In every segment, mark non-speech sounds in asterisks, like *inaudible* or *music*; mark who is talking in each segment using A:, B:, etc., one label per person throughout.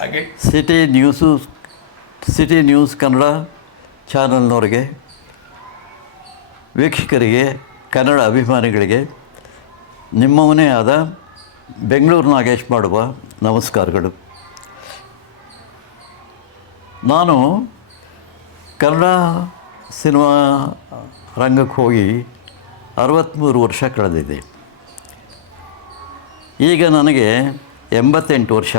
A: ಹಾಗೆ.
B: City news city news Kannada ಚಾನಲ್ನವ್ರಿಗೆ ವೀಕ್ಷಕರಿಗೆ, ಕನ್ನಡ ಅಭಿಮಾನಿಗಳಿಗೆ ನಿಮ್ಮವನೇ ಆದ ಬೆಂಗಳೂರು ನಾಗೇಶ್ ಮಾಡುವ ನಮಸ್ಕಾರಗಳು. ನಾನು ಕನ್ನಡ ಸಿನಿಮಾ ರಂಗಕ್ಕೆ ಹೋಗಿ ಅರವತ್ತ್ಮೂರು ವರ್ಷ ಕಳೆದಿದೆ. ಈಗ ನನಗೆ ಎಂಬತ್ತೆಂಟು ವರ್ಷ.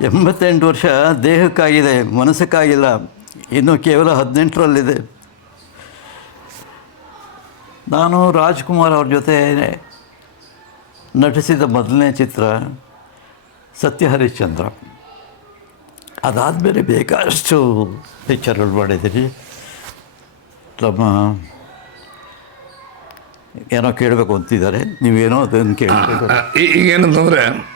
B: ಎಂಬತ್ತೆಂಟು ವರ್ಷ ದೇಹಕ್ಕಾಗಿದೆ, ಮನಸ್ಸಕ್ಕಾಗಿಲ್ಲ. ಇನ್ನು ಕೇವಲ ಹದಿನೆಂಟರಲ್ಲಿದೆ. ನಾನು ರಾಜ್ಕುಮಾರ್ ಅವ್ರ ಜೊತೆ ನಟಿಸಿದ ಮೊದಲನೇ ಚಿತ್ರ ಸತ್ಯ ಹರಿಶ್ಚಂದ್ರ ಅದಾದಮೇಲೆ ಬೇಕಾದಷ್ಟು ಪಿಕ್ಚರ್ಗಳು ಮಾಡಿದ್ದೀನಿ. ನಮ್ಮ ಏನೋ ಕೇಳಬೇಕು ಅಂತಿದ್ದಾರೆ. ನೀವೇನೋ ಅದನ್ನು ಕೇಳಬೇಕು.
A: ಈಗೇನಂತಂದ್ರೆ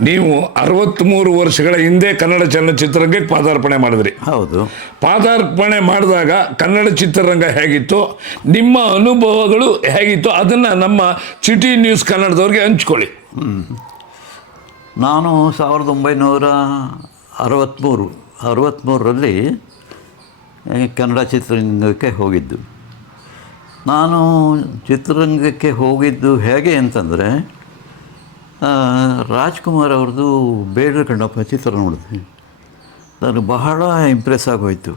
A: ನೀವು ಅರವತ್ತ್ಮೂರು ವರ್ಷಗಳ ಹಿಂದೆ ಕನ್ನಡ ಚಲನಚಿತ್ರರಂಗಕ್ಕೆ ಪಾದಾರ್ಪಣೆ ಮಾಡಿದ್ರಿ.
B: ಹೌದು.
A: ಪಾದಾರ್ಪಣೆ ಮಾಡಿದಾಗ ಕನ್ನಡ ಚಿತ್ರರಂಗ ಹೇಗಿತ್ತು? ನಿಮ್ಮ ಅನುಭವಗಳು ಹೇಗಿತ್ತು? ಅದನ್ನು ನಮ್ಮ ಸಿಟಿ ನ್ಯೂಸ್ ಕನ್ನಡದವ್ರಿಗೆ ಹಂಚ್ಕೊಳ್ಳಿ.
B: ನಾನು ಸಾವಿರದ ಒಂಬೈನೂರ ಅರವತ್ತ್ಮೂರು ಅರವತ್ತ್ಮೂರರಲ್ಲಿ ಕನ್ನಡ ಚಿತ್ರರಂಗಕ್ಕೆ ಹೋಗಿದ್ದು. ನಾನು ಚಿತ್ರರಂಗಕ್ಕೆ ಹೋಗಿದ್ದು ಹೇಗೆ ಅಂತಂದರೆ ರಾಜ್ಕುಮಾರ್ ಅವ್ರದ್ದು ಬೇಡ ಕಂಡಪ್ಪ ಚಿತ್ರ ನೋಡಿದೆ ನಾನು ಬಹಳ ಇಂಪ್ರೆಸ್ ಆಗೋಯ್ತು.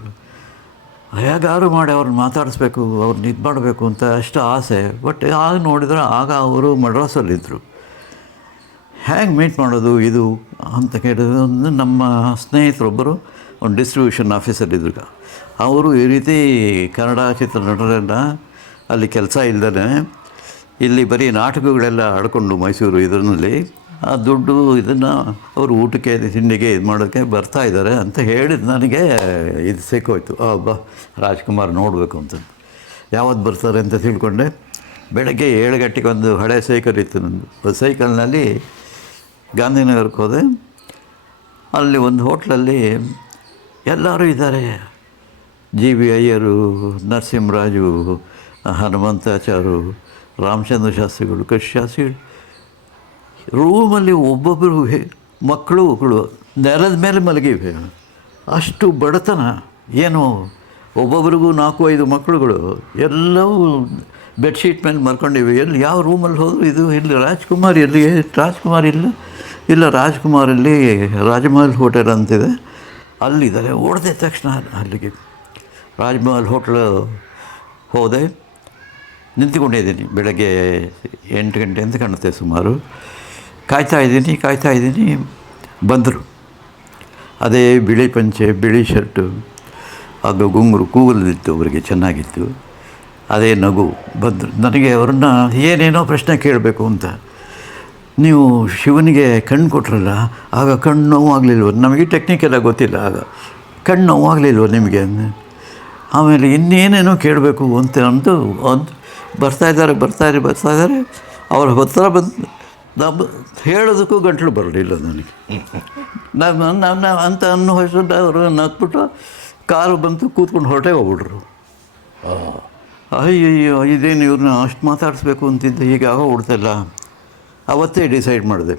B: ಹೇಗಾದ್ರು ಮಾಡಿ ಅವ್ರನ್ನ ಮಾತಾಡಿಸ್ಬೇಕು, ಅವ್ರನ್ನ ಇದು ಮಾಡಬೇಕು ಅಂತ ಅಷ್ಟು ಆಸೆ ಬಟ್ ಆಗ ನೋಡಿದ್ರೆ ಆಗ ಅವರು ಮಡ್ರಾಸಲ್ಲಿದ್ದರು ಹೇಗೆ ಮೀಟ್ ಮಾಡೋದು ಇದು ಅಂತ ಕೇಳಿದ್ರೆ ನಮ್ಮ ಸ್ನೇಹಿತರೊಬ್ಬರು ಒಂದು ಡಿಸ್ಟ್ರಿಬ್ಯೂಷನ್ ಆಫೀಸಲ್ಲಿದ್ದರು ಅವರು ಈ ರೀತಿ ಕನ್ನಡ ಚಿತ್ರ ನಟರನ್ನು ಅಲ್ಲಿ ಕೆಲಸ ಇಲ್ದೇ ಇಲ್ಲಿ ಬರೀ ನಾಟಕಗಳೆಲ್ಲ ಆಡ್ಕೊಂಡು ಮೈಸೂರು ಇದರಲ್ಲಿ ಆ ದುಡ್ಡು ಇದನ್ನು ಅವರು ಊಟಕ್ಕೆ, ತಿಂಡಿಗೆ ಇದು ಮಾಡೋಕ್ಕೆ ಬರ್ತಾ ಇದ್ದಾರೆ ಅಂತ ಹೇಳಿದ ನನಗೆ ಇದು ಸಿಕ್ಕೋಯ್ತು. ಬಾ, ರಾಜ್ಕುಮಾರ್ ನೋಡಬೇಕು ಅಂತ. ಯಾವತ್ತು ಬರ್ತಾರೆ ಅಂತ ತಿಳ್ಕೊಂಡೆ. ಬೆಳಗ್ಗೆ ಏಳು ಗಂಟೆಗೆ ಒಂದು ಹಳೆ ಸೈಕಲ್ ಇತ್ತು ನಂದು. ಸೈಕಲ್ನಲ್ಲಿ ಗಾಂಧಿನಗರಕ್ಕೆ ಹೋದೆ. ಅಲ್ಲಿ ಒಂದು ಹೋಟ್ಲಲ್ಲಿ ಎಲ್ಲರೂ ಇದ್ದಾರೆ. ಜಿ ಬಿ ಅಯ್ಯರು, ನರಸಿಂಹರಾಜು ಹನುಮಂತಾಚಾರು ರಾಮಚಂದ್ರ ಶಾಸ್ತ್ರಿಗಳು ಕೃಷಿ ಶಾಸ್ತ್ರಿಗಳು. ರೂಮಲ್ಲಿ ಒಬ್ಬೊಬ್ಬರು ಮಕ್ಕಳುಗಳು ಮಕ್ಕಳು ಮಕ್ಕಳು ನೆಲದ ಮೇಲೆ ಮಲಗಿವೆ. ಅಷ್ಟು ಬಡತನ. ಏನು, ಒಬ್ಬೊಬ್ರಿಗೂ ನಾಲ್ಕು, ಐದು ಮಕ್ಕಳುಗಳು. ಎಲ್ಲವೂ ಬೆಡ್ಶೀಟ್ ಮೇಲೆ ಮರ್ಕೊಂಡಿವೆ ಎಲ್ಲಿ, ಯಾವ ರೂಮಲ್ಲಿ ಹೋದರೂ ಇದು ಇಲ್ಲಿ ರಾಜ್ಕುಮಾರ್ ಎಲ್ಲಿ ರಾಜ್ಕುಮಾರ್ ಇಲ್ಲ ಇಲ್ಲ ರಾಜ್ಕುಮಾರಲ್ಲಿ ರಾಜಮಹಲ್ ಹೋಟೆಲ್ ಅಂತಿದೆ. ಅಲ್ಲಿದ್ದಾರೆ. ಓಡಿದ ತಕ್ಷಣ ಅಲ್ಲಿಗೆ ರಾಜ್ಮಹಲ್ ಹೋಟ್ಲು ಹೋದೆ. ನಿಂತ್ಕೊಂಡಿದ್ದೀನಿ ಬೆಳಗ್ಗೆ ಎಂಟು ಗಂಟೆ ಅಂತ ಕಾಣುತ್ತೆ ಸುಮಾರು. ಕಾಯ್ತಾ ಇದ್ದೀನಿ ಕಾಯ್ತಾ ಇದ್ದೀನಿ. ಬಂದರು. ಅದೇ ಬಿಳಿ ಪಂಚೆ, ಬಿಳಿ ಶರ್ಟು, ಅದು ಗುಂಗುರು ಕೂಗಲಿತ್ತು ಅವರಿಗೆ ಚೆನ್ನಾಗಿತ್ತು. ಅದೇ ನಗು ಬಂದರು. ನನಗೆ ಅವ್ರನ್ನ ಏನೇನೋ ಪ್ರಶ್ನೆ ಕೇಳಬೇಕು ಅಂತ. ನೀವು ಶಿವನಿಗೆ ಕಣ್ಣು ಕೊಟ್ರಲ್ಲ, ಆಗ ಕಣ್ಣು ನೋವು ಆಗಲಿಲ್ವ? ನಮಗೆ ಟೆಕ್ನಿಕೆಲ್ಲ ಗೊತ್ತಿಲ್ಲ ಆಗ. ಕಣ್ಣು ನೋವಾಗಲಿಲ್ವ ನಿಮಗೆ? ಆಮೇಲೆ ಇನ್ನೇನೇನೋ ಕೇಳಬೇಕು ಅಂತ ಅಂದು ಬರ್ತಾ ಇದ್ದಾರೆ ಬರ್ತಾ ಇದ್ದಾರೆ ಬರ್ತಾ ಇದ್ದಾರೆ. ಅವ್ರ ಹತ್ರ ಬಂದು ನಮ್ಮ ಹೇಳೋದಕ್ಕೂ ಗಂಟಲು ಬರಲಿಲ್ಲ ನನಗೆ. ನಾನು ನಾನು ಅಂತ ಅನ್ನೋ ಹೆಸರು ಅವರು ನಕ್ಬಿಟ್ಟು ಕಾರು ಬಂತು, ಕೂತ್ಕೊಂಡು ಹೊರಟೆ ಹೋಗ್ಬಿಟ್ರು. ಅಯ್ಯಯ್ಯೋ, ಇದೇನು ಇವ್ರನ್ನ ಅಷ್ಟು ಮಾತಾಡಿಸ್ಬೇಕು ಅಂತಿದ್ದೆ, ಈಗ ಆಗ ಓಡ್ತಿಲ್ಲ ಅವತ್ತೇ ಡಿಸೈಡ್ ಮಾಡಿದೆ.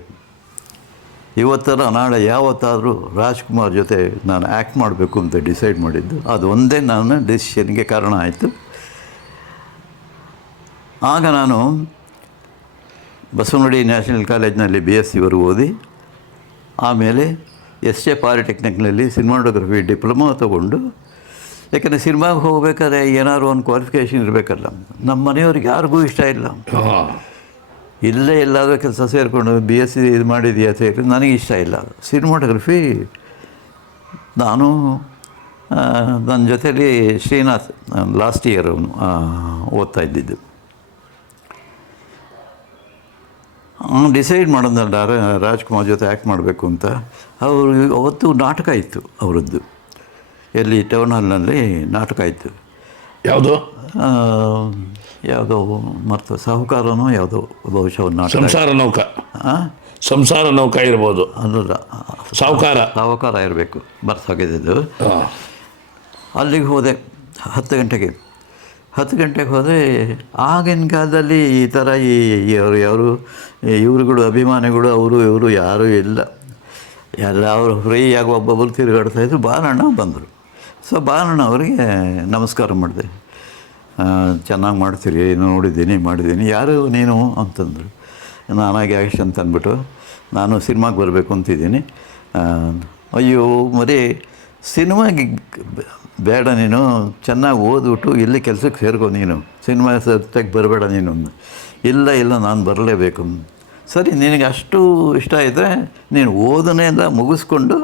B: ಇವತ್ತರ ನಾಳೆ ಯಾವತ್ತಾದರೂ ರಾಜ್ಕುಮಾರ್ ಜೊತೆ ನಾನು ಆ್ಯಕ್ಟ್ ಮಾಡಬೇಕು ಅಂತ ಡಿಸೈಡ್ ಮಾಡಿದ್ದು. ಅದು ಒಂದೇ ನನ್ನ ಡಿಸಿಷನ್ಗೆ ಕಾರಣ ಆಯಿತು. ಆಗ ನಾನು ಬಸವನಗುಡಿ ನ್ಯಾಷನಲ್ ಕಾಲೇಜ್ನಲ್ಲಿ ಬಿ ಎಸ್ ಸಿವರು ಓದಿ ಆಮೇಲೆ ಎಸ್ ಎ ಪಾಲಿಟೆಕ್ನಿಕ್ನಲ್ಲಿ ಸಿನಿಮಾಟೋಗ್ರಫಿ ಡಿಪ್ಲೊಮಾ ತೊಗೊಂಡು ಯಾಕಂದರೆ ಸಿನಿಮಾಗೆ ಹೋಗ್ಬೇಕಾದ್ರೆ ಏನಾದ್ರು ಒಂದು ಕ್ವಾಲಿಫಿಕೇಷನ್ ಇರಬೇಕಲ್ಲ ನಮ್ಮ ಮನೆಯವ್ರಿಗೆ ಯಾರಿಗೂ ಇಷ್ಟ ಇಲ್ಲ. ಇಲ್ಲೇ ಎಲ್ಲಾದರೂ ಕೆಲಸ ಸೇರಿಕೊಂಡು ಬಿ ಎಸ್ ಸಿ ಇದು ಮಾಡಿದೆಯಾ ಸೇರಿ ನನಗೆ ಇಷ್ಟ ಇಲ್ಲ. ಸಿನಿಮಾಟೋಗ್ರಫಿ ನಾನು ನನ್ನ ಜೊತೇಲಿ ಶ್ರೀನಾಥ್ ಲಾಸ್ಟ್ ಇಯರ್ ಓದ್ತಾ ಇದ್ದಿದ್ದು. ಡಿಸೈಡ್ ಮಾಡೋದಲ್ಲ ರಾಜ್ಕುಮಾರ್ ಜೊತೆ ಆ್ಯಕ್ಟ್ ಮಾಡಬೇಕು ಅಂತ. ಅವರು ಅವತ್ತು ನಾಟಕ ಇತ್ತು ಅವರದ್ದು. ಎಲ್ಲಿ ಟೌನ್ ಹಾಲ್ನಲ್ಲಿ ನಾಟಕ ಇತ್ತು.
A: ಯಾವುದು?
B: ಯಾವುದೋ ಮತ್ತು ಸಾಹುಕಾರನೋ ಯಾವುದೋ ಬಹುಶಃ ನಾಟಕ.
A: ಸಂಸಾರ ನೌಕ? ಸಂಸಾರ ನೌಕ ಇರ್ಬೋದು.
B: ಅಲ್ಲಲ್ಲ.
A: ಸಾಹುಕಾರ.
B: ಸಾಹುಕಾರ ಇರಬೇಕು ಬರ್ಸಾಗಿದ್ದು
A: ಹಾ.
B: ಅಲ್ಲಿಗೆ ಹೋದೆ ಹತ್ತು ಗಂಟೆಗೆ. ಹತ್ತು ಗಂಟೆಗೆ ಹೋದರೆ ಆಗಿನ ಕಾಲದಲ್ಲಿ ಈ ಥರ ಈ ಅವರು ಯಾರು ಇವರುಗಳು, ಅಭಿಮಾನಿಗಳು, ಅವರು, ಇವರು ಯಾರೂ ಇಲ್ಲ. ಎಲ್ಲ ಅವರು ಫ್ರೀಯಾಗಿ ಒಬ್ಬೊಬ್ಬರು ತಿರುಗಾಡ್ತಾ ಇದ್ರು. ಬಾಲಣ್ಣ ಬಂದರು. ಸೊ ಬಾಲಣ್ಣ ಅವರಿಗೆ ನಮಸ್ಕಾರ ಮಾಡಿದೆ. ಚೆನ್ನಾಗಿ ಮಾಡ್ತೀರಿ, ನೋಡಿದ್ದೀನಿ, ಮಾಡಿದ್ದೀನಿ. ಯಾರು ನೀನು ಅಂತಂದರು. ನಾನಾಗಿ ಅಂತ ಅಂದ್ಬಿಟ್ಟು ನಾನು ಸಿನಿಮಾಗೆ ಬರಬೇಕು ಅಂತಿದ್ದೀನಿ. ಅಯ್ಯೋ, ಮರಿ ಸಿನಿಮಾಗೆ ಬೇಡ ನೀನು, ಚೆನ್ನಾಗಿ ಓದ್ಬಿಟ್ಟು ಇಲ್ಲಿ ಕೆಲಸಕ್ಕೆ ಸೇರ್ಕೊ ನೀನು. ಸಿನಿಮಾ ಸತ್ಯಕ್ಕೆ ಬರಬೇಡ ನೀನು. ಇಲ್ಲ ಇಲ್ಲ, ನಾನು ಬರಲೇಬೇಕು. ಸರಿ, ನಿನಗೆ ಅಷ್ಟು ಇಷ್ಟ ಇದ್ದರೆ ನೀನು ಓದನೆಲ್ಲ ಮುಗಿಸ್ಕೊಂಡು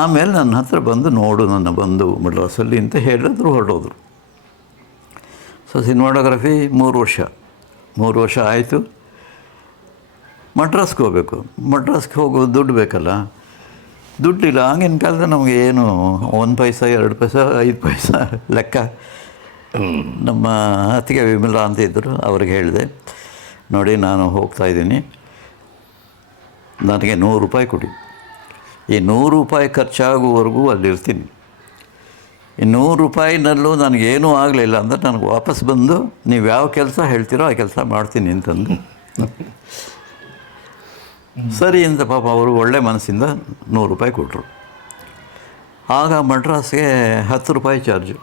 B: ಆಮೇಲೆ ನನ್ನ ಹತ್ರ ಬಂದು ನೋಡು, ನನ್ನ ಬಂದು ಮಡ್ರಾಸಲ್ಲಿ ಅಂತ ಹೇಳಿದ್ರು ಹೊರಡೋದ್ರು ಸೊ ಸಿನಿಮಾಟೋಗ್ರಫಿ ಮೂರು ವರ್ಷ. ಮೂರು ವರ್ಷ ಆಯಿತು. ಮಡ್ರಾಸ್ಗೆ ಹೋಗಬೇಕು. ಮಡ್ರಾಸ್ಗೆ ಹೋಗೋ ದುಡ್ಡು ಬೇಕಲ್ಲ? ದುಡ್ಡಿಲ್ಲ ಆಗಿನ ಕಾಲದ ನಮಗೆ ಏನು? ಒಂದು ಪೈಸ, ಎರಡು ಪೈಸ, ಐದು ಪೈಸ ಲೆಕ್ಕ. ನಮ್ಮ ಅತ್ತಿಗೆ ವಿಮಲ ಅಂತ ಇದ್ದರು ಅವ್ರಿಗೆ ಹೇಳಿದೆ, ನೋಡಿ, ನಾನು ಹೋಗ್ತಾ ಇದ್ದೀನಿ. ನನಗೆ ನೂರು ರೂಪಾಯಿ ಕೊಡಿ. ಈ ನೂರು ರೂಪಾಯಿ ಖರ್ಚಾಗುವವರೆಗೂ ಅಲ್ಲಿರ್ತೀನಿ. ಈ ನೂರು ರೂಪಾಯಿನಲ್ಲೂ ನನಗೇನೂ ಆಗಲಿಲ್ಲ ಅಂದರೆ ನನಗೆ ವಾಪಸ್ ಬಂದು ನೀವು ಯಾವ ಕೆಲಸ ಹೇಳ್ತೀರೋ ಆ ಕೆಲಸ ಮಾಡ್ತೀನಿ ಅಂತಂದು. ಸರಿ ಅಂತ ಪಾಪ ಅವರು ಒಳ್ಳೆ ಮನಸ್ಸಿಂದ ನೂರು ರೂಪಾಯಿ ಕೊಟ್ಟರು ಆಗ ಮಡ್ರಾಸ್ಗೆ ಹತ್ತು ರೂಪಾಯಿ ಚಾರ್ಜು.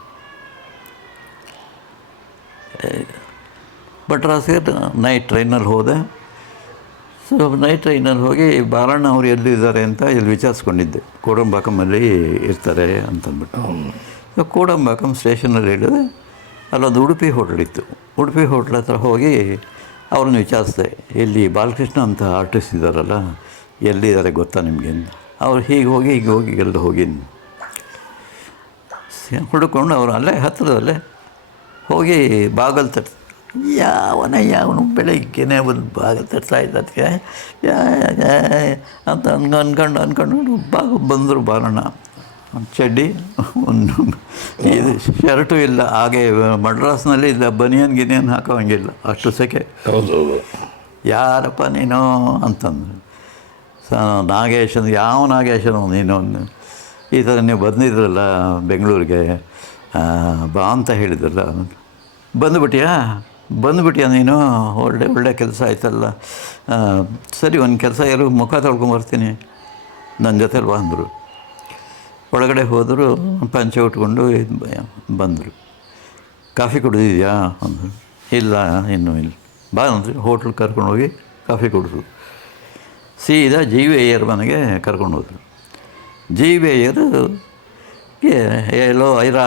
B: ಮಡ್ರಾಸ್ಗೆ ನೈಟ್ ಟ್ರೈನಲ್ಲಿ ಹೋದೆ. ಸೊ ನೈಟ್ ಟ್ರೈನಲ್ಲಿ ಹೋಗಿ ಬಾರಣ್ಣ ಅವರು ಎಲ್ಲಿದ್ದಾರೆ ಅಂತ ಇಲ್ಲಿ ವಿಚಾರಿಸ್ಕೊಂಡಿದ್ದೆ. ಕೋಡಂಬಾಕಮಲ್ಲಿ ಇರ್ತಾರೆ ಅಂತಂದ್ಬಿಟ್ಟು. ಸೊ ಕೋಡಂಬಾಕಂ ಸ್ಟೇಷನಲ್ಲಿ ಹೇಳಿದೆ. ಅಲ್ಲೊಂದು ಉಡುಪಿ ಹೋಟ್ಲಿತ್ತು ಉಡುಪಿ ಹೋಟ್ಲ್ ಹತ್ರ ಹೋಗಿ ಅವ್ರನ್ನ ವಿಚಾರಿಸಿದೆ ಎಲ್ಲಿ ಬಾಲಕೃಷ್ಣ ಅಂತ ಆರ್ಟಿಸ್ಟ್ ಇದ್ದಾರಲ್ಲ ಎಲ್ಲಿದ್ದಾರೆ ಗೊತ್ತಾ ನಿಮಗೆ? ಅವ್ರು ಹೀಗೆ ಹೋಗಿ ಹೀಗೆ ಹೋಗಿ ಎಲ್ಲ ಹೋಗಿ ಹುಡುಕೊಂಡು ಅವರು ಅಲ್ಲೇ, ಹತ್ತಿರದಲ್ಲೇ ಹೋಗಿ ಬಾಗಲ್ ತಟ್ ಯಾವನ, ಯಾವನು ಬೆಳಗ್ಗೆನೇ ಒಂದು ಬಾಗಲ್ ತಟ್ತಾ ಯಾ ಅಂತ ಅನ್ಕೊಂಡು ಅನ್ಕೊಂಡು ಬಾಗ ಬಂದರು ಬಾಲಣ್ಣ. ಒಂದು ಚಡ್ಡಿ ಒಂದು ಇದು ಶರ್ಟು ಇಲ್ಲ ಹಾಗೆ ಮಡ್ರಾಸ್ನಲ್ಲಿ ಇಲ್ಲ ಬನಿಯನ್ ಗಿನಿಯನ್ ಹಾಕೋಂಗಿಲ್ಲ ಅಷ್ಟು ಸೆಕೆ.
A: ಹೌದೌದು
B: ಯಾರಪ್ಪ ನೀನು ಅಂತಂದ್ರು. ಸ ನಾಗೇಶನ್ ಯಾವ ನಾಗೇಶನು ನೀನು. ಈ ಥರ ನೀವು ಬಂದಿದ್ರಲ್ಲ ಬೆಂಗಳೂರಿಗೆ ಬಾ ಅಂತ ಹೇಳಿದ್ರಲ್ಲ. ಬಂದುಬಿಟ್ಟಿಯಾ? ಬಂದುಬಿಟ್ಟಿಯಾ ನೀನು? ಒಳ್ಳೆ ಒಳ್ಳೆ ಕೆಲಸ ಆಯ್ತಲ್ಲ. ಸರಿ ಒಂದು ಕೆಲಸ ಎಲ್ಲರೂ ಮುಖ ತೊಳ್ಕೊಂಬರ್ತೀನಿ ನನ್ನ ಜೊತೆಲಿ ಬಾ ಅಂದರು. ಒಳಗಡೆ ಹೋದರು ಪಂಚೆ ಉಟ್ಕೊಂಡು ಬಂದರು. ಕಾಫಿ ಕುಡಿದಿದೆಯಾ? ಅಂದರು. ಇಲ್ಲ, ಇನ್ನೂ ಇಲ್ಲ. ಬಾ ಅಂದರು. ಕರ್ಕೊಂಡು ಹೋಗಿ ಕಾಫಿ ಕುಡಿದ್ರು. ಸೀದಾ ಜಿ ವಿ ಅಯ್ಯರ್ ಮನೆಗೆ ಕರ್ಕೊಂಡು ಹೋದರು. ಜಿ ವಿ ಅಯ್ಯರು ಏ ಎಲ್ಲೋ ಐರಾ,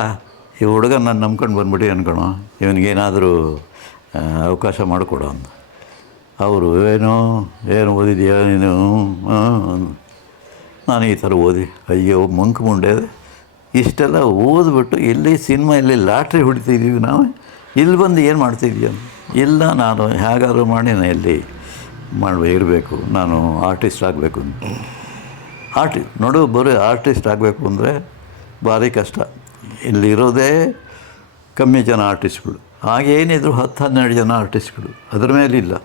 B: ಈ ಹುಡುಗ ನಾನು ನಂಬ್ಕೊಂಡು ಬಂದ್ಬಿಟ್ಟು ಅನ್ಕೋಣ. ಇವನಿಗೇನಾದರೂ ಅವಕಾಶ ಮಾಡಿಕೊಡೋ ಅಂದ ಅವರು, ಏನೋ, ಏನು ಓದಿದೆಯಾ ನೀನು. ನಾನು ಈ ಥರ ಓದಿ, ಅಯ್ಯೋ, ಮಂಕ್ ಮುಂಡೆ ಇಷ್ಟೆಲ್ಲ ಓದ್ಬಿಟ್ಟು ಇಲ್ಲಿ ಸಿನಿಮಾ ಇಲ್ಲಿ ಲಾಟ್ರಿ ಹೊಡಿತಿದ್ದೀವಿ ನಾವು? ಇಲ್ಲಿ ಬಂದು ಏನು ಮಾಡ್ತಿದ್ದೀಯ? ಇಲ್ಲ, ನಾನು ಹೇಗಾದರೂ ಮಾಡಿ ನಾನು ಇಲ್ಲಿ ಮಾಡಿ ಇರಬೇಕು. ನಾನು ಆರ್ಟಿಸ್ಟ್ ಆಗಬೇಕು ಅಂತ. ಆರ್ಟಿ, ನೋಡು, ಬರೀ ಆರ್ಟಿಸ್ಟ್ ಆಗಬೇಕು ಅಂದರೆ ಭಾರಿ ಕಷ್ಟ. ಇಲ್ಲಿರೋದೇ ಕಮ್ಮಿ ಜನ ಆರ್ಟಿಸ್ಟ್ಗಳು. ಹಾಗೇನಿದ್ರು ಹತ್ತು, ಹನ್ನೆರಡು ಜನ ಆರ್ಟಿಸ್ಟ್ಗಳು. ಅದ್ರ ಇಲ್ಲ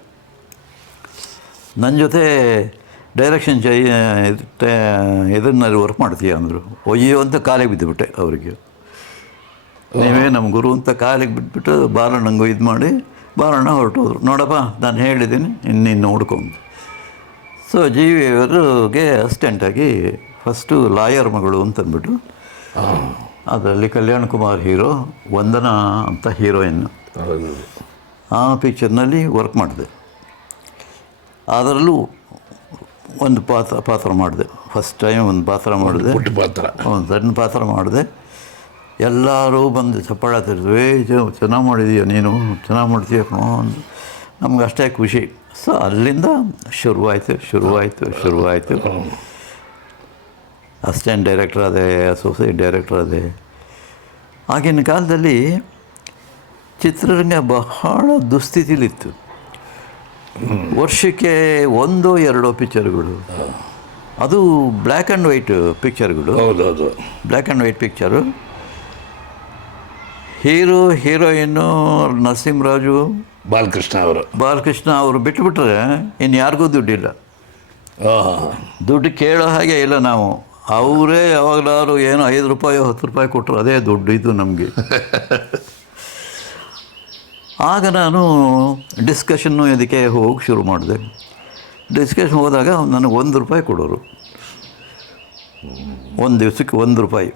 B: ನನ್ನ ಜೊತೆ ಡೈರೆಕ್ಷನ್ ಜೈ ಇದನ್ನಲ್ಲಿ ವರ್ಕ್ ಮಾಡ್ತೀಯ ಅಂದರು. ಒಯ್ಯೋ ಅಂತ ಕಾಲಿಗೆ ಬಿದ್ದುಬಿಟ್ಟೆ ಅವರಿಗೆ. ನೀವೇ ನಮ್ಮ ಗುರು ಅಂತ ಕಾಲಿಗೆ ಬಿಟ್ಬಿಟ್ಟು ಬಾಲಣ್ಣಂಗೂ ಇದು ಮಾಡಿ ಬಾಲಣ್ಣ ಹೊರಟೋದ್ರು. ನೋಡಪ್ಪ ನಾನು ಹೇಳಿದ್ದೀನಿ ಇನ್ನಿನ್ನು ಹುಡ್ಕೊಂಡು ಸೊ ಜಿ ವಿ ಅವರಿಗೆ ಅಸಿಸ್ಟೆಂಟಾಗಿ ಫಸ್ಟು ಲಾಯರ್ ಮಗಳು ಅಂತಂದ್ಬಿಟ್ಟು ಅದರಲ್ಲಿ ಕಲ್ಯಾಣ್ ಕುಮಾರ್ ಹೀರೋ ವಂದನಾ ಅಂತ ಹೀರೋಯಿನ್ ಆ ಪಿಕ್ಚರ್ನಲ್ಲಿ ವರ್ಕ್ ಮಾಡಿದೆ. ಅದರಲ್ಲೂ ಒಂದು ಪಾತ್ರ ಪಾತ್ರ ಮಾಡಿದೆ. ಫಸ್ಟ್ ಟೈಮ್ ಒಂದು ಪಾತ್ರ ಮಾಡಿದೆ.
A: ಪುಟ್ಟ ಪಾತ್ರ.
B: ಒಂದು ಸಣ್ಣ ಪಾತ್ರ ಮಾಡಿದೆ. ಎಲ್ಲರೂ ಬಂದು ಚಪ್ಪಾಳ ತಿರ್ದು ಏ ಚೆನ್ನಾಗಿ ಮಾಡಿದೀಯ ನೀನು? ಚೆನ್ನಾಗಿ ಮಾಡ್ತೀಯ ಕಣೋ? ನಮ್ಗೆ ಅಷ್ಟೇ ಖುಷಿ. ಸೊ ಅಲ್ಲಿಂದ ಶುರುವಾಯಿತು ಶುರುವಾಯಿತು ಶುರುವಾಯಿತು. ಅಸಿಸ್ಟೆಂಟ್ ಡೈರೆಕ್ಟರ್ ಅದೇ ಅಸೋಸಿಯೇಟ್ ಡೈರೆಕ್ಟರ್ ಅದೇ ಆಗಿನ ಕಾಲದಲ್ಲಿ ಚಿತ್ರರಂಗ ಬಹಳ ದುಸ್ಥಿತಿಲಿತ್ತು. ವರ್ಷಕ್ಕೆ ಒಂದು ಎರಡೋ ಪಿಕ್ಚರ್ಗಳು. ಅದು ಬ್ಲ್ಯಾಕ್ ಆ್ಯಂಡ್ ವೈಟ್ ಪಿಕ್ಚರ್ಗಳು.
A: ಹೌದೌದು.
B: Black and white picture. Hero heroine Narasimharaju
A: Balakrishna ಅವರು.
B: ಬಾಲಕೃಷ್ಣ ಅವರು ಬಿಟ್ಟುಬಿಟ್ರೆ ಇನ್ನು ಯಾರಿಗೂ ದುಡ್ಡಿಲ್ಲ. ದುಡ್ಡು ಕೇಳೋ ಹಾಗೆ ಇಲ್ಲ ನಾವು. ಅವರೇ ಯಾವಾಗಲಾದ್ರು ಏನೋ ಐದು ರೂಪಾಯಿ ಹತ್ತು ರೂಪಾಯಿ ಕೊಟ್ಟರು ಅದೇ ದುಡ್ಡು ಇದು ನಮಗೆ. *laughs* ಆಗ ನಾನು ಡಿಸ್ಕಷನ್ನು ಇದಕ್ಕೆ ಹೋಗಿ ಶುರು ಮಾಡಿದೆ. ಡಿಸ್ಕಷನ್ ಹೋದಾಗ ನನಗೆ ಒಂದು ರೂಪಾಯಿ ಕೊಡೋರು. ಒಂದು ದಿವಸಕ್ಕೆ ಒಂದು ರೂಪಾಯಿ.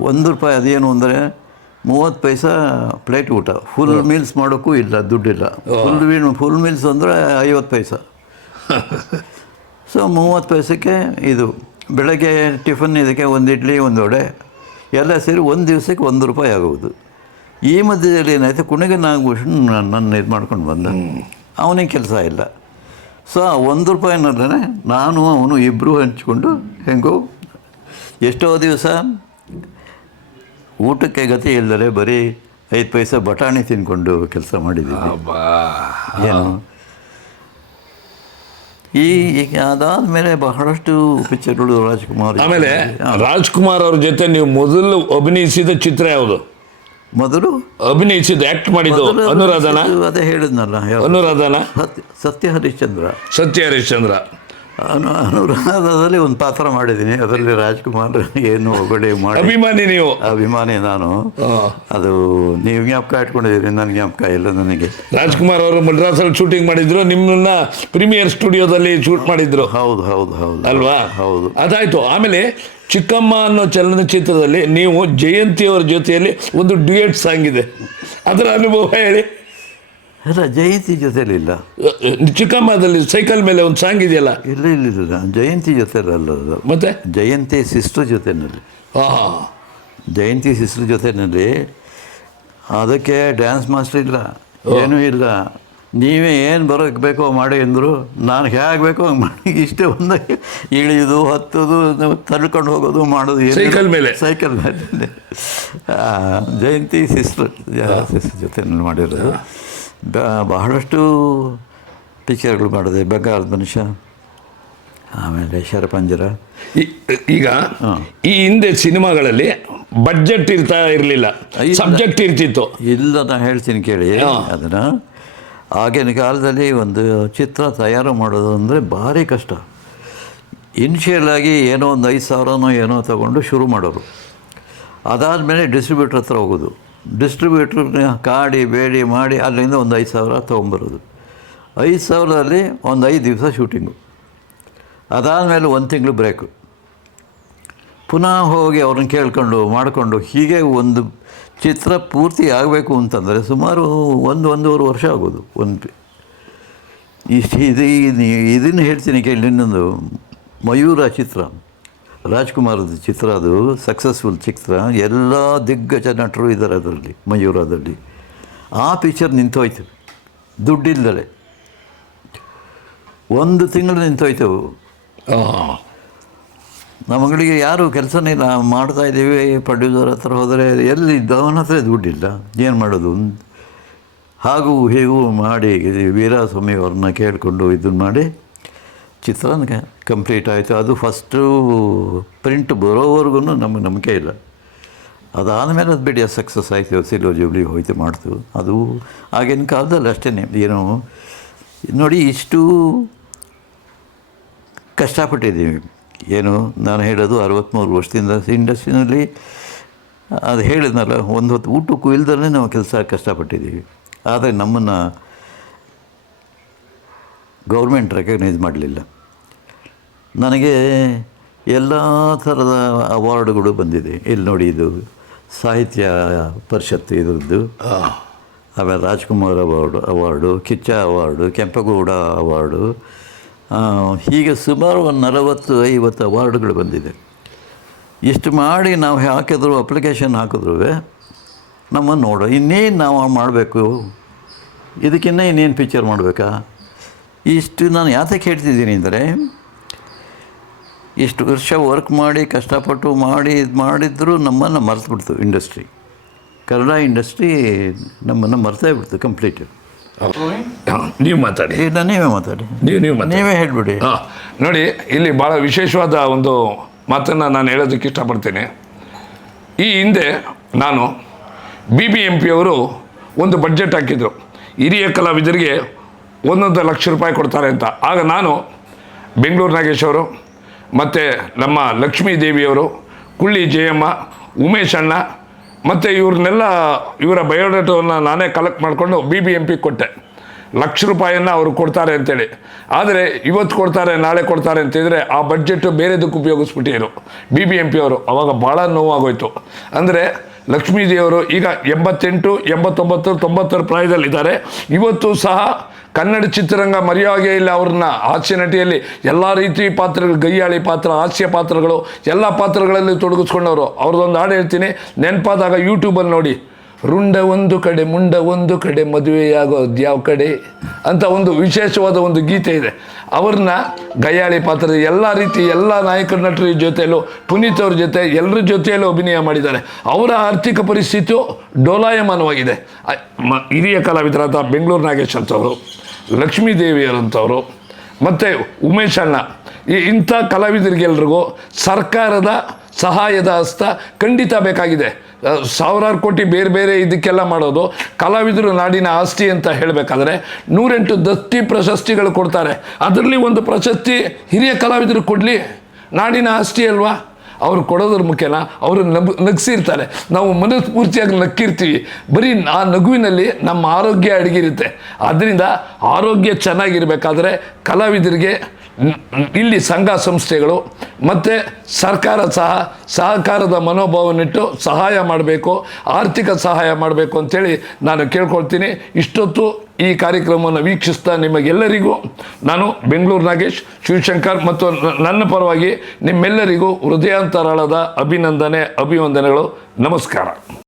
B: ಒಂದು ರೂಪಾಯಿ ಅದೇನು ಅಂದರೆ ಮೂವತ್ತು ಪೈಸಾ ಪ್ಲೇಟ್ ಊಟ. ಫುಲ್ ಮೀಲ್ಸ್ ಮಾಡೋಕ್ಕೂ ಇಲ್ಲ ದುಡ್ಡಿಲ್ಲ. ಫುಲ್ ಮೀಲ್ ಫುಲ್ ಮೀಲ್ಸ್ ಅಂದರೆ ಐವತ್ತು ಪೈಸ. ಸೊ ಮೂವತ್ತು ಪೈಸಕ್ಕೆ ಇದು ಬೆಳಗ್ಗೆ ಟಿಫನ್ ಇದಕ್ಕೆ ಒಂದು ಇಡ್ಲಿ ಒಂದು ವಡೆ. ಎಲ್ಲ ಸೇರಿ ಒಂದು ದಿವಸಕ್ಕೆ ಒಂದು ರೂಪಾಯಿ ಆಗುವುದು ಈ ಮಧ್ಯದಲ್ಲಿ ಏನಾಯಿತು? ಕುಣಿಗೆ ನಾಗಭೂಷಣ್ ನನ್ನ ಇದು ಮಾಡ್ಕೊಂಡು ಬಂದ. ಅವನಿಗೆ ಕೆಲಸ ಇಲ್ಲ. ಸೊ ಒಂದು ರೂಪಾಯಿನಲ್ಲೇ ನಾನು ಅವನು ಇಬ್ಬರು ಹಂಚಿಕೊಂಡು ಹೆಂಗೋ ಎಷ್ಟೋ ದಿವಸ ಊಟಕ್ಕೆ ಗತಿ ಇಲ್ಲದೆ ಬರೀ ಐದು ಪೈಸೆ ಬಟಾಣಿ ತಿನ್ಕೊಂಡು ಕೆಲಸ ಮಾಡಿದ್ದೀವಿ
A: ಅಬ್ಬಾ.
B: ಏನು? ಈ ಈಗ ಅದಾದಮೇಲೆ ಬಹಳಷ್ಟು ಪಿಕ್ಚರ್ಗಳು ರಾಜ್ಕುಮಾರ್
A: ಆಮೇಲೆ. ರಾಜ್ಕುಮಾರ್ ಅವ್ರ ಜೊತೆ ನೀವು ಮೊದಲು ಅಭಿನಯಿಸಿದ ಚಿತ್ರ ಯಾವುದು?
B: ಮೊದಲು
A: ಅಭಿನಯಿಸಿದ್ದು ಆಕ್ಟ್ ಮಾಡಿದ್ದು ಅನುರಾಧನ.
B: ಅದೇ ಹೇಳಿದ್ನಲ್ಲ?
A: ಅನುರಾಧನ.
B: ಸತ್ಯ ಸತ್ಯ ಹರಿಶ್ಚಂದ್ರ
A: ಸತ್ಯ ಹರಿಶ್ಚಂದ್ರ
B: ಅನು ಅನುರಾಧದಲ್ಲಿ ಒಂದು ಪಾತ್ರ ಮಾಡಿದ್ದೀನಿ ಅದರಲ್ಲಿ ರಾಜ್ಕುಮಾರ್ ಏನು ಒಗಡೆ ಮಾಡಿ
A: ಅಭಿಮಾನಿ ನೀವು.
B: ಅಭಿಮಾನಿ ನಾನು. ಅದು ನೀವು ಜ್ಞಾಪಕ ಇಟ್ಕೊಂಡಿದ್ದೀರಿ ನನ್ನ ಜ್ಞಾಪಕ ಇಲ್ಲ ನನಗೆ.
A: ರಾಜ್ಕುಮಾರ್ ಅವರು ಮಡ್ರಾಸಲ್ಲಿ ಶೂಟಿಂಗ್ ಮಾಡಿದ್ರು ನಿಮ್ಮನ್ನ ಪ್ರೀಮಿಯರ್ ಸ್ಟುಡಿಯೋದಲ್ಲಿ ಶೂಟ್ ಮಾಡಿದ್ರು.
B: ಹೌದು ಹೌದು ಹೌದು.
A: ಅಲ್ವಾ?
B: ಹೌದು.
A: ಅದಾಯ್ತು. ಆಮೇಲೆ ಚಿಕ್ಕಮ್ಮ ಅನ್ನೋ ಚಲನಚಿತ್ರದಲ್ಲಿ ನೀವು ಜಯಂತಿಯವರ ಜೊತೆಯಲ್ಲಿ ಒಂದು ಡ್ಯೂಯೆಟ್ ಸಾಂಗ್ ಇದೆ. ಅದರ ಅನುಭವ ಹೇಳಿ.
B: ಅಲ್ಲ ಜಯಂತಿ ಜೊತೆಯಲ್ಲಿ ಇಲ್ಲ.
A: ಚಿಕ್ಕಮ್ಮದಲ್ಲಿ ಸೈಕಲ್ ಮೇಲೆ ಒಂದು ಸಾಂಗ್ ಇದೆಯಲ್ಲ?
B: ಇಲ್ಲ ಇಲ್ಲ ಇಲ್ಲ ಜಯಂತಿ ಜೊತೆ ಅಲ್ಲ ಅದು.
A: ಮತ್ತೆ?
B: ಜಯಂತಿ ಸಿಸ್ಟರ್ ಜೊತೆನಲ್ಲಿ
A: ಹಾಂ
B: ಜಯಂತಿ ಸಿಸ್ಟರ್ ಜೊತೆನಲ್ಲಿ ಅದಕ್ಕೆ ಡ್ಯಾನ್ಸ್ ಮಾಸ್ಟರ್ ಇಲ್ಲ. ಏನೂ ಇಲ್ಲ. ನೀವೇ ಏನು ಬರೋಕ್ಕೆ ಬೇಕೋ ಮಾಡಿ ಅಂದರು ನಾನು ಹೇಗೆ ಬೇಕೋ ಹಂಗೆ ಮಾಡಿ ಇಷ್ಟೇ ಒಂದು ಇಳಿಯೋದು ಹತ್ತೋದು ತಳ್ಕೊಂಡು ಹೋಗೋದು ಮಾಡೋದು.
A: ಸೈಕಲ್ ಮೇಲೆ?
B: ಸೈಕಲ್ ಮೇಲೆ ಜಯಂತಿ ಸಿಸ್ಟರ್ ಸಿಸ್ಟರ್ ನಾನು ಮಾಡಿರೋದು ಬಹಳಷ್ಟು ಟೀಚರ್ಗಳು ಮಾಡಿದೆ ಬಂಗಾರದ ಮನುಷ್ಯ ಆಮೇಲೆ ಶರಪಂಜರ
A: ಈಗ ಈ ಹಿಂದೆ ಸಿನಿಮಾಗಳಲ್ಲಿ ಬಡ್ಜೆಟ್ ಇರ್ತಾ ಇರಲಿಲ್ಲ. ಸಬ್ಜೆಕ್ಟ್ ಇರ್ತಿತ್ತು
B: ಇಲ್ಲ ನಾನು ಹೇಳ್ತೀನಿ ಕೇಳಿ. ಅದನ್ನು ಆಗಿನ ಕಾಲದಲ್ಲಿ ಒಂದು ಚಿತ್ರ ತಯಾರು ಮಾಡೋದು ಅಂದರೆ ಭಾರಿ ಕಷ್ಟ. ಇನಿಷಿಯಲ್ ಆಗಿ ಏನೋ ಒಂದು ಐದು ಸಾವಿರನೋ ಏನೋ ತಗೊಂಡು ಶುರು ಮಾಡೋರು. ಅದಾದಮೇಲೆ ಡಿಸ್ಟ್ರಿಬ್ಯೂಟ್ರ್ ಹತ್ರ ಹೋಗೋದು. ಡಿಸ್ಟ್ರಿಬ್ಯೂಟ್ರನ್ನ ಕಾಡಿ, ಬೇಡಿ, ಮಾಡಿ ಅಲ್ಲಿಂದ ಒಂದು ಐದು ಸಾವಿರ ತೊಗೊಂಬರೋದು. ಐದು ಸಾವಿರದಲ್ಲಿ ಒಂದು ಐದು ದಿವಸ ಶೂಟಿಂಗು ಅದಾದಮೇಲೆ ಒಂದು ತಿಂಗಳು ಬ್ರೇಕು ಪುನಃ ಹೋಗಿ ಅವ್ರನ್ನ ಕೇಳಿಕೊಂಡು ಮಾಡಿಕೊಂಡು ಹೀಗೆ ಒಂದು ಚಿತ್ರ ಪೂರ್ತಿ ಆಗಬೇಕು ಅಂತಂದರೆ ಸುಮಾರು ಒಂದು ಒಂದೂವರೆ ವರ್ಷ ಆಗೋದು ಒಂದು ಇಷ್ಟು ಇದು ಇದನ್ನು ಹೇಳ್ತೀನಿ ಕೇಳಿ, ಇನ್ನೊಂದು ಮಯೂರ ಚಿತ್ರ, ರಾಜ್ಕುಮಾರದ ಚಿತ್ರ ಅದು ಸಕ್ಸಸ್ಫುಲ್ ಚಿತ್ರ. ಎಲ್ಲ ದಿಗ್ಗಜ ನಟರು ಇದ್ದಾರೆ ಅದರಲ್ಲಿ, ಮಯೂರದಲ್ಲಿ. ಆ ಪಿಕ್ಚರ್ ನಿಂತೋಯ್ತು ದುಡ್ಡಿಲ್ಲದೆ ಒಂದು ತಿಂಗಳು ನಿಂತೋಯ್ತು ನಮ್ಮ ಅಂಗಡಿಗೆ ಯಾರು ಕೆಲಸನೇ ಇಲ್ಲ ಮಾಡ್ತಾ ಇದ್ದೀವಿ ಪ್ರೊಡ್ಯೂಸರ್ ಹತ್ರ ಹೋದರೆ ಎಲ್ಲಿ ಅವನ ಹತ್ರ ದುಡ್ಡಿಲ್ಲ, ಏನು ಮಾಡೋದು? ಹಾಗೂ ಹೇಗೂ ಮಾಡಿ ವೀರಾಸ್ವಾಮಿ ಅವ್ರನ್ನ ಕೇಳಿಕೊಂಡು ಇದನ್ನು ಮಾಡಿ ಚಿತ್ರ ಕಂಪ್ಲೀಟ್ ಆಯಿತು. ಅದು ಫಸ್ಟು ಪ್ರಿಂಟ್ ಬರೋವರೆಗೂ ನಮಗೆ ನಂಬಿಕೆ ಇಲ್ಲ. ಅದಾದಮೇಲೆ ಅದು ಬಿಡಿ ಸಕ್ಸಸ್ ಆಯಿತು ಸಿಲ್ವರ್ ಜೂಬ್ಲಿ ಹೋಯ್ತು, ಮಾಡ್ತು. ಅದು ಆಗಿನ ಕಾಲದಲ್ಲಿ ಅಷ್ಟೇ ಏನು, ನೋಡಿ ಇಷ್ಟು ಕಷ್ಟಪಟ್ಟಿದ್ದೀವಿ. ಏನು ನಾನು ಹೇಳೋದು ಅರವತ್ತ್ಮೂರು ವರ್ಷದಿಂದ ಇಂಡಸ್ಟ್ರಿನಲ್ಲಿ ಅದು ಹೇಳಿದ್ನಲ್ಲ ಒಂದು ಹೊತ್ತು ಊಟಕ್ಕೂ ಇಲ್ದಲೇ ನಾವು ಕೆಲಸ ಕಷ್ಟಪಟ್ಟಿದ್ದೀವಿ. ಆದರೆ ನಮ್ಮನ್ನು ಗೌರ್ಮೆಂಟ್ ರೆಕಗ್ನೈಸ್ ಮಾಡಲಿಲ್ಲ. ನನಗೆ ಎಲ್ಲ ಥರದ ಅವಾರ್ಡ್ಗಳು ಬಂದಿದೆ. ಇಲ್ಲಿ ನೋಡಿ ಇದು ಸಾಹಿತ್ಯ ಪರಿಷತ್ತು ಇದರದ್ದು. ಆಮೇಲೆ Rajkumar award award Kichcha award Kempegowda award ಹೀಗೆ ಸುಮಾರು ಒಂದು ನಲವತ್ತು, ಐವತ್ತು ಅವಾರ್ಡ್ಗಳು ಬಂದಿದೆ. ಇಷ್ಟು ಮಾಡಿ ನಾವು ಹಾಕಿದ್ರು, ಅಪ್ಲಿಕೇಶನ್ ಹಾಕಿದ್ರು ನಮ್ಮನ್ನು ನೋಡು, ಇನ್ನೇನು ನಾವು ಮಾಡಬೇಕು? ಇದಕ್ಕಿನ್ನ ಇನ್ನೇನು ಪಿಕ್ಚರ್ ಮಾಡಬೇಕಾ? ಇಷ್ಟು ನಾನು ಯಾತಕ್ಕೆ ಹೇಳ್ತಿದ್ದೀನಿ ಅಂದರೆ, ಇಷ್ಟು ವರ್ಷ ವರ್ಕ್ ಮಾಡಿ, ಕಷ್ಟಪಟ್ಟು ಮಾಡಿ, ಇದು ಮಾಡಿದ್ರು ನಮ್ಮನ್ನು ಮರೆತುಬಿಡ್ತು ಇಂಡಸ್ಟ್ರಿ ಕನ್ನಡ ಇಂಡಸ್ಟ್ರಿ ನಮ್ಮನ್ನು ಮರ್ತೇ ಬಿಡ್ತು ಕಂಪ್ಲೀಟ್
A: ನೀವು ಮಾತಾಡಿ.
B: ಇಲ್ಲ ನೀವೇ ಮಾತಾಡಿ.
A: ನೀವು ನೀವು ಮಾತಾಡಿ.
B: ನೀವೇ ಹೇಳ್ಬಿಡಿ.
A: ಹಾಂ ನೋಡಿ ಇಲ್ಲಿ ಭಾಳ ವಿಶೇಷವಾದ ಒಂದು ಮಾತನ್ನು ನಾನು ಹೇಳೋದಕ್ಕೆ ಇಷ್ಟಪಡ್ತೀನಿ. ಈ ಹಿಂದೆ ನಾನು ಬಿ ಬಿ ಎಂ ಪಿಯವರು ಒಂದು ಬಡ್ಜೆಟ್ ಹಾಕಿದರು. ಹಿರಿಯ ಕಲಾವಿದರಿಗೆ ಒಂದೊಂದು ಲಕ್ಷ ರೂಪಾಯಿ ಕೊಡ್ತಾರೆ ಅಂತ. ಆಗ ನಾನು ಬೆಂಗಳೂರು ನಾಗೇಶ್ ಅವರು ಮತ್ತು ನಮ್ಮ ಲಕ್ಷ್ಮೀ ದೇವಿಯವರು ಕುಳ್ಳಿ ಜಯಮ್ಮ ಉಮೇಶ್ ಅಣ್ಣ ಮತ್ತು ಇವ್ರನ್ನೆಲ್ಲ, ಇವರ ಬಯೋಡೇಟವನ್ನು ನಾನೇ ಕಲೆಕ್ಟ್ ಮಾಡಿಕೊಂಡು ಬಿ ಬಿ ಎಂ ಪಿ ಕೊಟ್ಟೆ. ಲಕ್ಷ ರೂಪಾಯಿಯನ್ನು ಅವರು ಕೊಡ್ತಾರೆ ಅಂತೇಳಿ. ಆದರೆ ಇವತ್ತು ಕೊಡ್ತಾರೆ, ನಾಳೆ ಕೊಡ್ತಾರೆ ಅಂತಿದ್ರೆ ಆ ಬಡ್ಜೆಟ್ ಬೇರೆದಕ್ಕೆ ಉಪಯೋಗಿಸ್ಬಿಟ್ಟಿರು ಬಿ ಬಿ ಎಂ ಪಿ ಅವರು ಅವಾಗ ಭಾಳ ನೋವಾಗೋಯ್ತು. ಅಂದರೆ ಲಕ್ಷ್ಮೀದೇವರು ಈಗ ಎಂಬತ್ತೆಂಟು, ಎಂಬತ್ತೊಂಬತ್ತು, ತೊಂಬತ್ತರ ಪ್ರಾಯದಲ್ಲಿದ್ದಾರೆ. ಇವತ್ತು ಸಹ ಕನ್ನಡ ಚಿತ್ರರಂಗ ಮರೆಯೋಗೇ ಇಲ್ಲ ಅವ್ರನ್ನ. ಹಾಸ್ಯ ನಟಿಯಲ್ಲಿ ಎಲ್ಲ ರೀತಿ ಪಾತ್ರಗಳು, ಗೈಯಾಳಿ ಪಾತ್ರ, ಹಾಸ್ಯ ಪಾತ್ರಗಳು, ಎಲ್ಲ ಪಾತ್ರಗಳಲ್ಲಿ ತೊಡಗಿಸ್ಕೊಂಡವರು. ಅವ್ರದ್ದೊಂದು ಹಾಡು ಹೇಳ್ತೀನಿ, ನೆನಪಾದಾಗ ಯೂಟ್ಯೂಬಲ್ಲಿ ನೋಡಿ. ರುಂಡ ಒಂದು ಕಡೆ, ಮುಂಡ ಒಂದು ಕಡೆ ಮದುವೆಯಾಗೋದು ಯಾವ ಕಡೆ ಅಂತ ಒಂದು ವಿಶೇಷವಾದ ಒಂದು ಗೀತೆ ಇದೆ. ಅವ್ರನ್ನ ಗಯ್ಯಾಳಿ ಪಾತ್ರದ ಎಲ್ಲ ರೀತಿ ಎಲ್ಲ ನಾಯಕ ನಟರ ಜೊತೆಯಲ್ಲೂ ಪುನೀತ್ ಅವ್ರ ಜೊತೆ ಎಲ್ಲರ ಜೊತೆಯಲ್ಲೂ ಅಭಿನಯ ಮಾಡಿದ್ದಾರೆ. ಅವರ ಆರ್ಥಿಕ ಪರಿಸ್ಥಿತಿಯು ಡೋಲಾಯಮಾನವಾಗಿದೆ. ಹಿರಿಯ ಕಲಾವಿದರಾದ ಬೆಂಗಳೂರು ನಾಗೇಶ್ ಅಂತವರು, ಲಕ್ಷ್ಮೀ ದೇವಿಯರಂಥವರು ಮತ್ತು ಉಮೇಶ್ ಅಣ್ಣ. ಈ ಇಂಥ ಕಲಾವಿದರಿಗೆಲ್ರಿಗೂ ಸರ್ಕಾರದ ಸಹಾಯದ ಹಸ್ತ ಖಂಡಿತ ಬೇಕಾಗಿದೆ. ಸಾವಿರಾರು ಕೋಟಿ ಬೇರೆ ಬೇರೆ ಇದಕ್ಕೆಲ್ಲ ಮಾಡೋದು, ಕಲಾವಿದರು ನಾಡಿನ ಆಸ್ತಿ ಅಂತ ಹೇಳಬೇಕಾದ್ರೆ ನೂರೆಂಟು ದತ್ತಿ ಪ್ರಶಸ್ತಿಗಳು ಕೊಡ್ತಾರೆ. ಅದರಲ್ಲಿ ಒಂದು ಪ್ರಶಸ್ತಿ ಹಿರಿಯ ಕಲಾವಿದರು ಕೊಡಲಿ? ನಾಡಿನ ಆಸ್ತಿ ಅಲ್ವಾ? ಅವ್ರು ಕೊಡೋದ್ರ ಮುಖ್ಯನ ಅವರು ನಗು ನಗಿಸಿರ್ತಾರೆ. ನಾವು ಮನಸ್ಫೂರ್ತಿಯಾಗಿ ನಕ್ಕಿರ್ತೀವಿ ಬರೀ ಆ ನಗುವಿನಲ್ಲಿ ನಮ್ಮ ಆರೋಗ್ಯ ಅಡಗಿರುತ್ತೆ. ಆದ್ದರಿಂದ ಆರೋಗ್ಯ ಚೆನ್ನಾಗಿರಬೇಕಾದ್ರೆ ಕಲಾವಿದರಿಗೆ ಇಲ್ಲಿ ಸಂಘ ಸಂಸ್ಥೆಗಳು ಮತ್ತು ಸರ್ಕಾರ ಸಹ ಸಹಕಾರದ ಮನೋಭಾವನಿಟ್ಟು ಸಹಾಯ ಮಾಡಬೇಕು, ಆರ್ಥಿಕ ಸಹಾಯ ಮಾಡಬೇಕು ಅಂಥೇಳಿ ನಾನು ಕೇಳ್ಕೊಳ್ತೀನಿ. ಇಷ್ಟೊತ್ತು ಈ ಕಾರ್ಯಕ್ರಮವನ್ನು ವೀಕ್ಷಿಸ್ತಾ ನಿಮಗೆಲ್ಲರಿಗೂ ನಾನು ಬೆಂಗಳೂರು ನಾಗೇಶ್ ಶಿವಶಂಕರ್ ಮತ್ತು ನನ್ನ ಪರವಾಗಿ ನಿಮ್ಮೆಲ್ಲರಿಗೂ ಹೃದಯಾಂತರಾಳದ ಅಭಿನಂದನೆ, ಅಭಿವಂದನೆಗಳು. ನಮಸ್ಕಾರ.